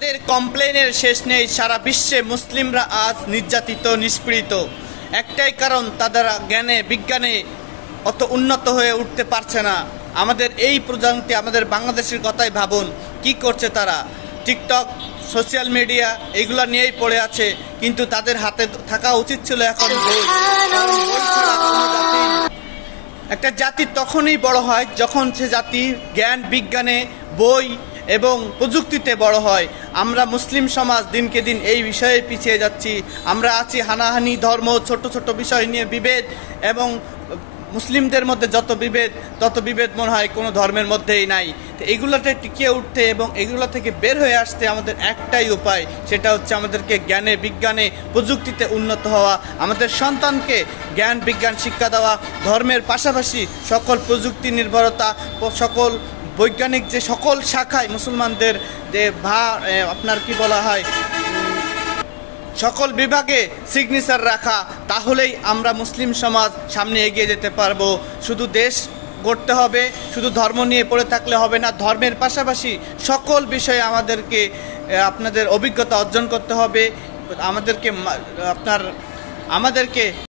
তাদের কমপ্লেনের শেষ নেই। সারা বিশ্বে মুসলিমরা আজ নির্যাতিত, নিষ্পীড়িত। একটাই কারণ, তাদের জ্ঞানে বিজ্ঞানে অত উন্নত হয়ে উঠতে পারছে না। আমাদের এই প্রজন্মটি, আমাদের বাংলাদেশের কথাই ভাবুন, কি করছে তারা? টিকটক, সোশ্যাল মিডিয়া এগুলো নিয়েই পড়ে আছে। কিন্তু তাদের হাতে থাকা উচিত ছিল এখন বই। একটা জাতি তখনই বড় হয় যখন সে জাতি জ্ঞান বিজ্ঞানে, বই এবং প্রযুক্তিতে বড় হয়। আমরা মুসলিম সমাজ দিনকে দিন এই বিষয়ে পিছিয়ে যাচ্ছি। আমরা আছি হানাহানি, ধর্ম, ছোট ছোট বিষয় নিয়ে বিভেদ, এবং মুসলিমদের মধ্যে যত বিভেদ তত বিভেদ মনে হয় কোনো ধর্মের মধ্যেই নাই। তো এগুলোতে টিকিয়ে উঠতে এবং এগুলো থেকে বের হয়ে আসতে আমাদের একটাই উপায়, সেটা হচ্ছে আমাদেরকে জ্ঞানে বিজ্ঞানে প্রযুক্তিতে উন্নত হওয়া, আমাদের সন্তানকে জ্ঞান বিজ্ঞান শিক্ষা দেওয়া, ধর্মের পাশাপাশি সকল প্রযুক্তি নির্ভরতা, সকল বৈজ্ঞানিক যে সকল শাখায় মুসলমানদের যে আপনার কি বলা হয়, সকল বিভাগে সিগনেচার রাখা। তাহলেই আমরা মুসলিম সমাজ সামনে এগিয়ে যেতে পারবো। শুধু দেশ গড়তে হবে, শুধু ধর্ম নিয়ে পড়ে থাকলে হবে না। ধর্মের পাশাপাশি সকল বিষয়ে আমাদেরকে আপনাদের অভিজ্ঞতা অর্জন করতে হবে। আমাদেরকে